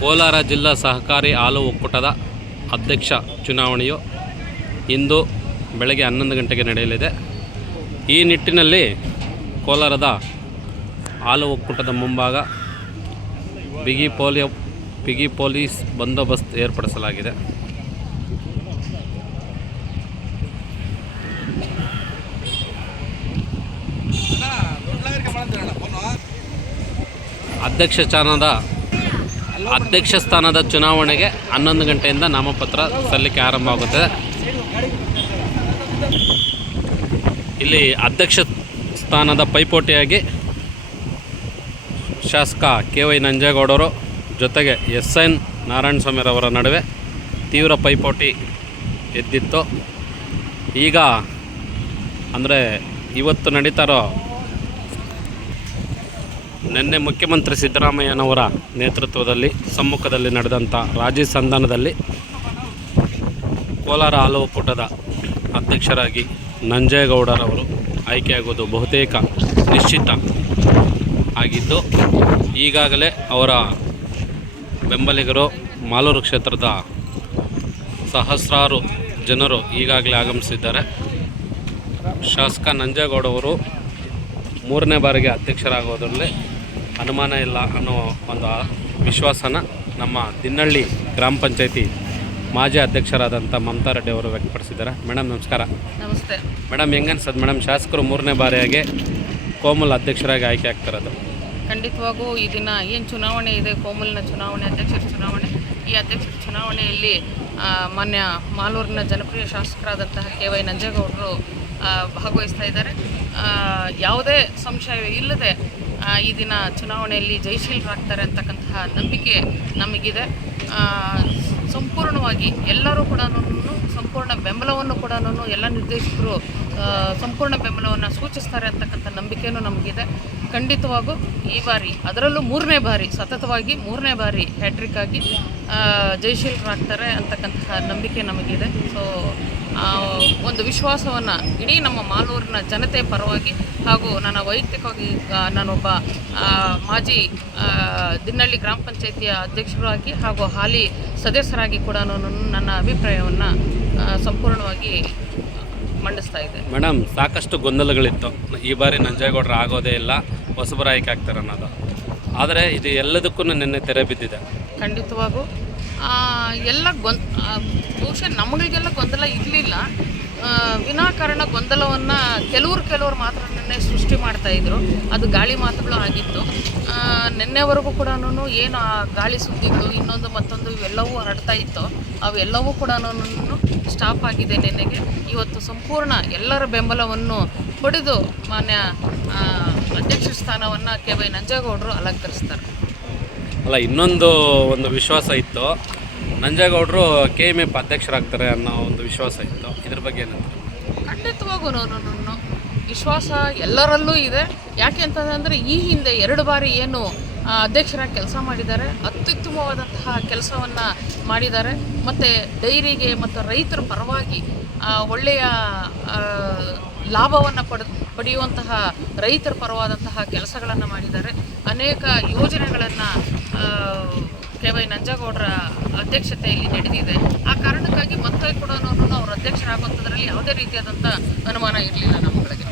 ಕೋಲಾರ ಜಿಲ್ಲಾ ಸಹಕಾರಿ ಹಾಲು ಒಕ್ಕೂಟದ ಅಧ್ಯಕ್ಷ ಚುನಾವಣೆಯು ಇಂದು ಬೆಳಗ್ಗೆ ಹನ್ನೊಂದು ಗಂಟೆಗೆ ನಡೆಯಲಿದೆ. ಈ ನಿಟ್ಟಿನಲ್ಲಿ ಕೋಲಾರದ ಹಾಲು ಒಕ್ಕೂಟದ ಮುಂಭಾಗ ಬಿಗಿ ಪೋಲಿಯೋ, ಬಿಗಿ ಪೊಲೀಸ್ ಬಂದೋಬಸ್ತ್ ಏರ್ಪಡಿಸಲಾಗಿದೆ. ಅಧ್ಯಕ್ಷ ಸ್ಥಾನದ ಅಧ್ಯಕ್ಷ ಸ್ಥಾನದ ಚುನಾವಣೆಗೆ ಹನ್ನೊಂದು ಗಂಟೆಯಿಂದ ನಾಮಪತ್ರ ಸಲ್ಲಿಕೆ ಆರಂಭ ಆಗುತ್ತದೆ ಇಲ್ಲಿ ಅಧ್ಯಕ್ಷ ಸ್ಥಾನದ ಪೈಪೋಟಿಯಾಗಿ ಶಾಸಕ ಕೆ ವೈ ನಂಜೇಗೌಡರು ಜೊತೆಗೆ ಎಸ್ ಎನ್ ನಾರಾಯಣಸ್ವಾಮಿರವರ ನಡುವೆ ತೀವ್ರ ಪೈಪೋಟಿ ಎದ್ದಿತ್ತು. ಈಗ ಅಂದರೆ ಇವತ್ತು ನಡೀತಾರೋ ನಿನ್ನೆ ಮುಖ್ಯಮಂತ್ರಿ ಸಿದ್ದರಾಮಯ್ಯನವರ ನೇತೃತ್ವದಲ್ಲಿ, ಸಮ್ಮುಖದಲ್ಲಿ ನಡೆದಂಥ ರಾಜಿ ಸಂಧಾನದಲ್ಲಿ ಕೋಲಾರ ಹಾಲು ಒಕ್ಕೂಟದ ಅಧ್ಯಕ್ಷರಾಗಿ ನಂಜೇಗೌಡರವರು ಆಯ್ಕೆಯಾಗುವುದು ಬಹುತೇಕ ನಿಶ್ಚಿತ ಆಗಿದ್ದು, ಈಗಾಗಲೇ ಅವರ ಬೆಂಬಲಿಗರು ಮಾಲೂರು ಕ್ಷೇತ್ರದ ಸಹಸ್ರಾರು ಜನರು ಈಗಾಗಲೇ ಆಗಮಿಸಿದ್ದಾರೆ. ಶಾಸಕ ನಂಜೇಗೌಡವರು ಮೂರನೇ ಬಾರಿಗೆ ಅಧ್ಯಕ್ಷರಾಗೋದ್ರಲ್ಲಿ ಅನುಮಾನ ಇಲ್ಲ ಅನ್ನೋ ಒಂದು ವಿಶ್ವಾಸನ ನಮ್ಮ ದಿನ್ನಳ್ಳಿ ಗ್ರಾಮ ಪಂಚಾಯತಿ ಮಾಜಿ ಅಧ್ಯಕ್ಷರಾದಂಥ ಮಮತಾ ರೆಡ್ಡಿ ಅವರು ವ್ಯಕ್ತಪಡಿಸಿದ್ದಾರೆ. ಮೇಡಮ್ ನಮಸ್ಕಾರ. ನಮಸ್ತೆ. ಮೇಡಮ್ ಹೆಂಗೆ ಅನ್ಸದ್ ಮೇಡಮ್ ಶಾಸಕರು ಮೂರನೇ ಬಾರಿಯಾಗಿ ಕೋಮಲ್ ಅಧ್ಯಕ್ಷರಾಗಿ ಆಯ್ಕೆ ಆಗ್ತಿರೋದು ಖಂಡಿತವಾಗೂ ಈ ದಿನ ಏನು ಚುನಾವಣೆ ಇದೆ ಕೋಮಲ್ನ ಚುನಾವಣೆ ಅಧ್ಯಕ್ಷರ ಚುನಾವಣೆ. ಈ ಅಧ್ಯಕ್ಷರ ಚುನಾವಣೆಯಲ್ಲಿ ಮಾನ್ಯ ಮಾಲೂರಿನ ಜನಪ್ರಿಯ ಶಾಸಕರಾದಂತಹ ಕೆ ವೈ ನಂಜೇಗೌಡರು ಭಾಗವಹಿಸ್ತಾ ಇದ್ದಾರೆ. ಯಾವುದೇ ಸಂಶಯ ಇಲ್ಲದೆ ಈ ದಿನ ಚುನಾವಣೆಯಲ್ಲಿ ಜಯಶೀಲರಾಗ್ತಾರೆ ಅಂತಕ್ಕಂತಹ ನಂಬಿಕೆ ನಮಗಿದೆ. ಸಂಪೂರ್ಣವಾಗಿ ಎಲ್ಲರೂ ಕೂಡ ಸಂಪೂರ್ಣ ಬೆಂಬಲವನ್ನು ಕೂಡ ಎಲ್ಲ ನಿರ್ದೇಶಕರು ಸಂಪೂರ್ಣ ಬೆಂಬಲವನ್ನು ಸೂಚಿಸ್ತಾರೆ ಅಂತಕ್ಕಂಥ ನಂಬಿಕೆಯೂ ನಮಗಿದೆ. ಖಂಡಿತವಾಗೂ ಈ ಬಾರಿ, ಅದರಲ್ಲೂ ಮೂರನೇ ಬಾರಿ, ಸತತವಾಗಿ ಮೂರನೇ ಬಾರಿ ಹ್ಯಾಟ್ರಿಕ್ ಆಗಿ ಜಯಶೀಲರಾಗ್ತಾರೆ ಅಂತಕ್ಕಂತಹ ನಂಬಿಕೆ ನಮಗಿದೆ. ಸೊ ಒಂದು ವಿಶ್ವಾಸವನ್ನು ಇಡೀ ನಮ್ಮ ಮಾಲೂರಿನ ಜನತೆ ಪರವಾಗಿ ಹಾಗೂ ನನ್ನ ವೈಯಕ್ತಿಕವಾಗಿ ನಾನೊಬ್ಬ ಮಾಜಿ ದಿನ್ನಳ್ಳಿ ಗ್ರಾಮ ಪಂಚಾಯಿತಿಯ ಅಧ್ಯಕ್ಷರಾಗಿ ಹಾಗೂ ಹಾಲಿ ಸದಸ್ಯರಾಗಿ ಕೂಡ ನಾನು ನನ್ನ ಅಭಿಪ್ರಾಯವನ್ನು ಸಂಪೂರ್ಣವಾಗಿ ಮಂಡಿಸ್ತಾ ಇದ್ದೆ. ಮೇಡಮ್ ಸಾಕಷ್ಟು ಗೊಂದಲಗಳಿತ್ತು. ಈ ಬಾರಿ ನಂಜೇಗೌಡರು ಆಗೋದೇ ಇಲ್ಲ ಹೊಸಬರ ಆಯ್ಕೆ ಆಗ್ತಾರೆ ಅನ್ನೋದು. ಆದರೆ ಇದು ಎಲ್ಲದಕ್ಕೂ ನಿನ್ನೆ ತೆರೆ ಬಿದ್ದಿದೆ. ಖಂಡಿತವಾಗೂ. ಎಲ್ಲ ಗೊಂದ್ ಬಹುಶಃ ನಮಗಳಿಗೆಲ್ಲ ಗೊಂದಲ ಇರಲಿಲ್ಲ. ವಿನಾಕಾರಣ ಗೊಂದಲವನ್ನು ಕೆಲವ್ರು ಕೆಲವ್ರು ಮಾತ್ರನೇ ಸೃಷ್ಟಿ ಮಾಡ್ತಾ ಇದ್ರು. ಅದು ಗಾಳಿ ಮಾತುಗಳು ಆಗಿತ್ತು. ನಿನ್ನೆವರೆಗೂ ಕೂಡ ಏನು ಆ ಗಾಳಿ ಸುದ್ದಿಗಳು, ಇನ್ನೊಂದು ಮತ್ತೊಂದು ಇವೆಲ್ಲವೂ ಹರಡ್ತಾ ಇತ್ತು. ಅವೆಲ್ಲವೂ ಕೂಡ ಸ್ಟಾಪ್ ಆಗಿದೆ ನಿನ್ನೆಗೆ. ಇವತ್ತು ಸಂಪೂರ್ಣ ಎಲ್ಲರ ಬೆಂಬಲವನ್ನು ಪಡೆದು ಮಾನ್ಯ ಅಧ್ಯಕ್ಷ ಸ್ಥಾನವನ್ನು ಕೆ ವೈ ನಂಜೇಗೌಡರು ಅಲಂಕರಿಸ್ತಾರೆ. ಅಲ್ಲ, ಇನ್ನೊಂದು ಒಂದು ವಿಶ್ವಾಸ ಇತ್ತು. ನಂಜೇಗೌಡರು ಕೆ ಎಂ ಎಫ್ ಅಧ್ಯಕ್ಷರಾಗ್ತಾರೆ ಅನ್ನೋ ಒಂದು ವಿಶ್ವಾಸ ಇತ್ತು. ಇದ್ರ ಬಗ್ಗೆ ಏನಂತ ಖಂಡಿತವಾಗೂ ನಾನು ವಿಶ್ವಾಸ ಎಲ್ಲರಲ್ಲೂ ಇದೆ. ಯಾಕೆ ಅಂತಂದರೆ ಈ ಹಿಂದೆ ಎರಡು ಬಾರಿ ಏನು ಅಧ್ಯಕ್ಷರಾಗಿ ಕೆಲಸ ಮಾಡಿದ್ದಾರೆ. ಅತ್ಯುತ್ತಮವಾದಂತಹ ಕೆಲಸವನ್ನು ಮಾಡಿದ್ದಾರೆ. ಮತ್ತು ಡೈರಿಗೆ ಮತ್ತು ರೈತರ ಪರವಾಗಿ ಒಳ್ಳೆಯ ಲಾಭವನ್ನು ಪಡ, ಪಡೆಯುವಂತಹ ರೈತರ ಪರವಾದಂತಹ ಕೆಲಸಗಳನ್ನು ಮಾಡಿದ್ದಾರೆ. ಅನೇಕ ಯೋಜನೆಗಳನ್ನು ಕೆ ವೈ ನಂಜೇಗೌಡರ ಅಧ್ಯಕ್ಷತೆಯಲ್ಲಿ ನಡೆದಿದೆ ಆ ಕಾರಣಕ್ಕಾಗಿ ಮತ್ತೆ ಕೂಡ ಅವರು ಅಧ್ಯಕ್ಷರಾಗುವಂಥದ್ರಲ್ಲಿ ಯಾವುದೇ ರೀತಿಯಾದಂಥ ಅನುಮಾನ ಇರಲಿಲ್ಲ ನಮ್ಮಗಳಿಗೆ